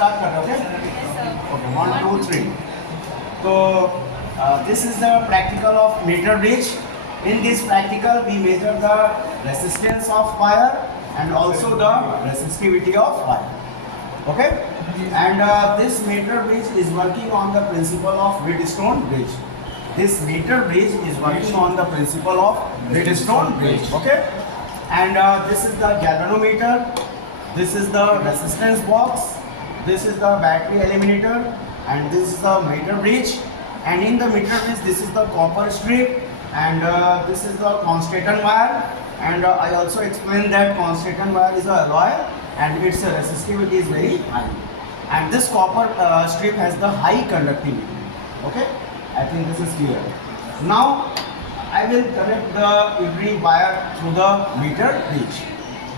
start kar rahe ho, okay? Okay, 1, 2, 3. So this is the practical of meter bridge. In this practical, we measure the resistance of wire and also the resistivity of wire. Okay? And this meter bridge is working on the principle of Wheatstone bridge. This meter bridge is working on the principle of Wheatstone bridge. Okay? And this is the galvanometer. This is the resistance box. This is the battery eliminator. And this is the meter bridge. And in the meter bridge, this is the copper strip. And this is the Constantan wire. And I also explained that Constantan wire is a alloy and its resistivity is very high. And this copper strip has the high conductivity. Okay? I think this is clear. Now I will connect the every wire through the meter bridge.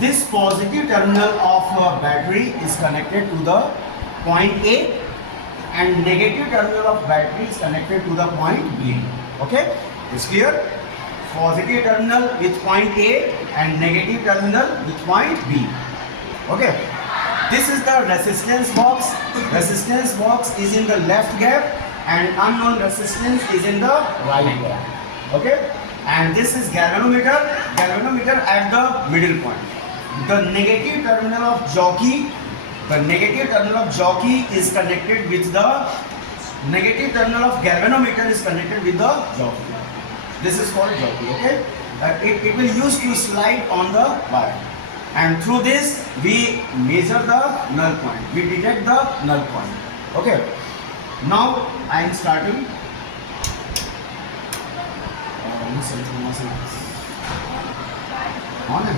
This positive terminal of battery is connected to the point A and negative terminal of battery is connected to the point B. Okay? It's clear? Positive terminal with point A and negative terminal with point B. Okay? This is the resistance box. Resistance box is in the left gap and unknown resistance is in the right gap. Okay? And this is galvanometer. Galvanometer at the middle point. The negative terminal of jockey is connected with the negative terminal of galvanometer is connected with the jockey. This is called jockey. Okay? It will use to slide on the wire. And through this we measure the null point. We detect the null point. Okay? Now I am starting. On है?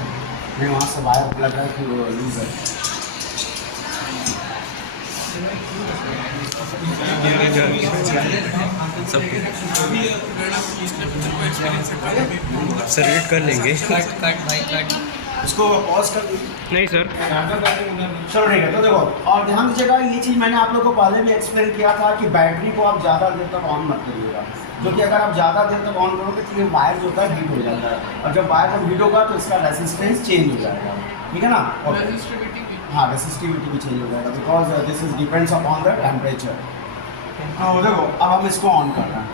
मैं वहाँ से wire लगा है कि वो loose है. Sir red कर लेंगे. इसको पॉज कर दीजिए. नहीं सर. चलो ठीक है. तो देखो और ध्यान दीजिएगा, ये चीज़ मैंने आप लोगों को पहले भी एक्सप्लेन किया था कि बैटरी को आप ज़्यादा देर तक ऑन मत करिएगा, क्योंकि अगर आप ज़्यादा देर तक ऑन करोगे तो ये वायर जो होता है हीट हो जाता है, और जब वायर जब हीट होगा तो इसका रेजिस्टेंस चेंज हो जाएगा. ठीक है ना? हाँ, रेजिस्टिविटी भी चेंज हो जाएगा because this is depends upon the temperature. तो देखो अब हम इसको ऑन कर रहे हैं.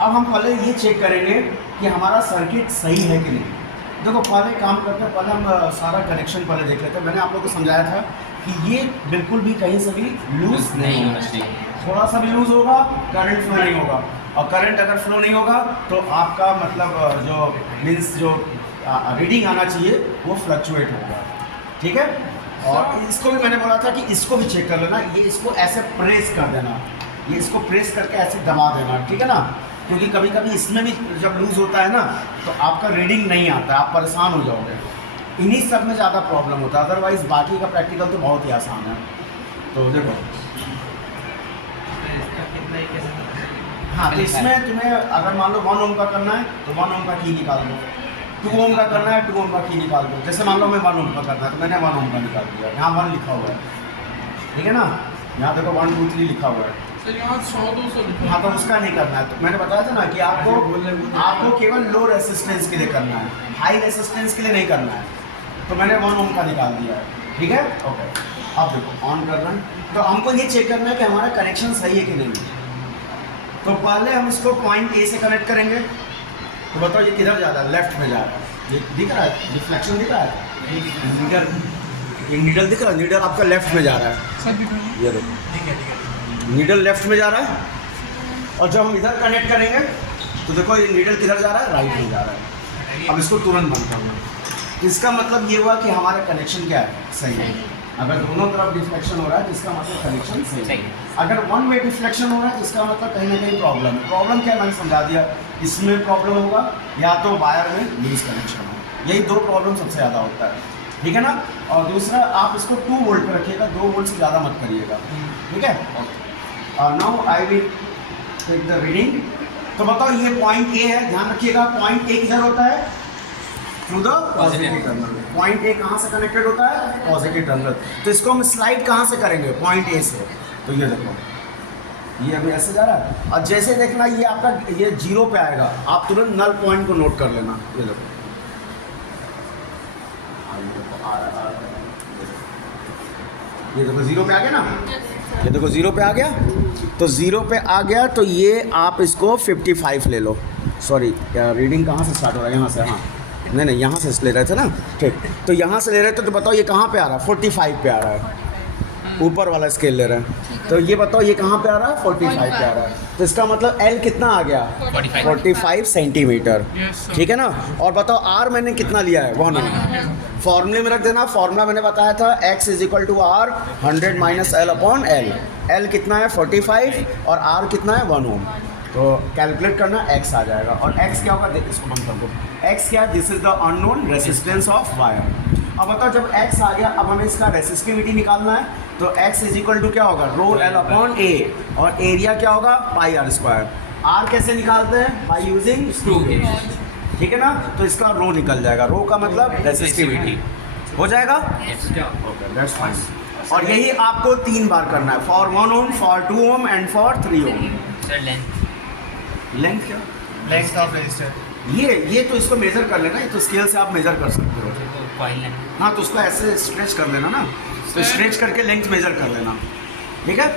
अब हम पहले ये चेक करेंगे कि हमारा सर्किट सही है कि नहीं. देखो पहले काम करते हैं, पहले हम सारा कनेक्शन पहले देख लेते हैं. मैंने आप लोगों को समझाया था कि ये बिल्कुल भी कहीं से भी लूज नहीं होना चाहिए. थोड़ा सा भी लूज होगा करंट फ्लो नहीं होगा, और करंट अगर फ्लो नहीं होगा तो आपका मतलब जो मीन्स जो रीडिंग आना चाहिए वो फ्लक्चुएट होगा. ठीक है? और इसको भी मैंने बोला था कि इसको भी चेक कर लेना. ये इसको ऐसे प्रेस कर देना, ये इसको प्रेस करके ऐसे दबा देना. ठीक है ना? क्योंकि कभी कभी इसमें भी जब लूज़ होता है ना तो आपका रीडिंग नहीं आता है, आप परेशान हो जाओगे. इन्हीं सब में ज़्यादा प्रॉब्लम होता है. अदरवाइज़ बाकी का प्रैक्टिकल तो बहुत ही आसान है. तो देखो हाँ, तो इसमें तुम्हें अगर मान लो 1 ओम का करना है तो 1 ओम का की निकाल दो. 2 ओम का करना है 2 ओम का की निकाल दो. जैसे मान लो मैं 1 ओम का करना है तो मैंने 1 ओम का निकाल दिया. यहाँ 1 लिखा हुआ है. ठीक है ना? यहाँ देखो 1 2 3 लिखा हुआ है. यहाँ 100-200 लिखा. हाँ, तो उसका नहीं करना है. तो मैंने बताया था ना कि आपको केवल लो रेसिस्टेंस के लिए करना है, हाई रेसिस्टेंस के लिए नहीं करना है. तो मैंने 1 ओम का निकाल दिया है. ठीक है? ओके. अब देखो ऑन करना है तो हमको ये चेक करना है कि हमारा कनेक्शन सही है कि नहीं. तो पहले हम इसको पॉइंट ए से कनेक्ट करेंगे. तो बताओ ये किधर जा रहा है? लेफ्ट में जा रहा है. ये दिख रहा है, रिफ्लेक्शन दिख रहा है. नीडल दिख रहा है. नीडल आपका लेफ्ट में जा रहा है. ये देखो नीडल लेफ्ट में जा रहा है. और जब हम इधर कनेक्ट करेंगे तो देखो ये नीडल किधर जा रहा है? राइट में जा रहा है. अब इसको तुरंत बंद करना. इसका मतलब ये हुआ कि हमारा कनेक्शन क्या है? सही है. अगर दोनों तरफ डिफ्लेक्शन हो रहा है तो इसका मतलब कनेक्शन सही है. अगर वन वे डिफ्लेक्शन हो रहा है तो इसका मतलब कहीं ना कहीं प्रॉब्लम है. प्रॉब्लम क्या मैंने समझा दिया. इसमें प्रॉब्लम होगा या तो वायर में लूज कनेक्शन हो. यही 2 प्रॉब्लम सबसे ज़्यादा होता है. ठीक है ना? और दूसरा आप इसको 2 वोल्ट पर रखिएगा, 2 वोल्ट से ज़्यादा मत करिएगा. ठीक है? Now I will take the reading. तो बताओ ये पॉइंट ए है. ध्यान रखिएगा पॉइंट ए किधर होता है? Through the positive terminal. Point A कहाँ से कनेक्टेड होता है? Positive terminal. तो इसको हम स्लाइड कहाँ से करेंगे? पॉइंट ए से. तो ये देखो ये अभी ऐसे जा रहा है, और जैसे देखना ये आपका ये 0 पे आएगा, आप तुरंत नल पॉइंट को नोट कर लेना. ये देखो आ रहा है. ये देखो 0 पे आ गया ना, ये देखो 0 पे आ गया, तो 0 पे आ गया तो ये आप इसको 55 ले लो। सॉरी रीडिंग कहाँ से स्टार्ट हो रहा है, यहाँ से, हाँ नहीं यहाँ से ले रहे थे ना, ठीक, तो यहाँ से ले रहे थे, तो बताओ ये कहाँ पे आ रहा है, 45 पे आ रहा है, ऊपर वाला स्केल ले रहे हैं, तो ये बताओ ये कहाँ पे आ रहा है, 45 पे आ रहा है, तो इसका मतलब L कितना आ गया, 45 सेंटीमीटर, Yes, sir. ठीक है ना। और बताओ R मैंने कितना लिया है, 1 ओम, फॉर्मूले में रख देना, फॉर्मूला मैंने बताया था x is equal to R 100 minus L upon L, L कितना है 45 और R कितना है 1 ओम, तो कैलकुलेट करना x आ जाएगा, और x क्या होगा, देख इसको बंद कर दो, x क्या है, this is the unknown resistance of wire. अब बताओ जब x आ गया, अब हमें इसका रेसिस्टिविटी निकालना है, तो x इज इक्वल टू क्या होगा, रो L अपॉन A, और एरिया क्या होगा, पाई R स्क्वायर। R कैसे निकालते हैं, बाई यूजिंग स्क्रू गेज, ठीक है ना, तो इसका रो निकल जाएगा, रो का मतलब रेसिस्टिविटी हो जाएगा, ओके दैट्स फाइन। और यही आपको 3 बार करना है, for 1 ohm, for 2 ohm and for 3 ohm. Sir length क्या, लेंथ ऑफ रेजिस्टर, ये तो इसको मेजर कर लेना, ये तो स्केल से आप मेजर कर सकते हो, कॉइल है हाँ तो उसको ऐसे स्ट्रेच कर लेना ना, तो स्ट्रेच करके लेंथ मेजर कर लेना, ठीक है।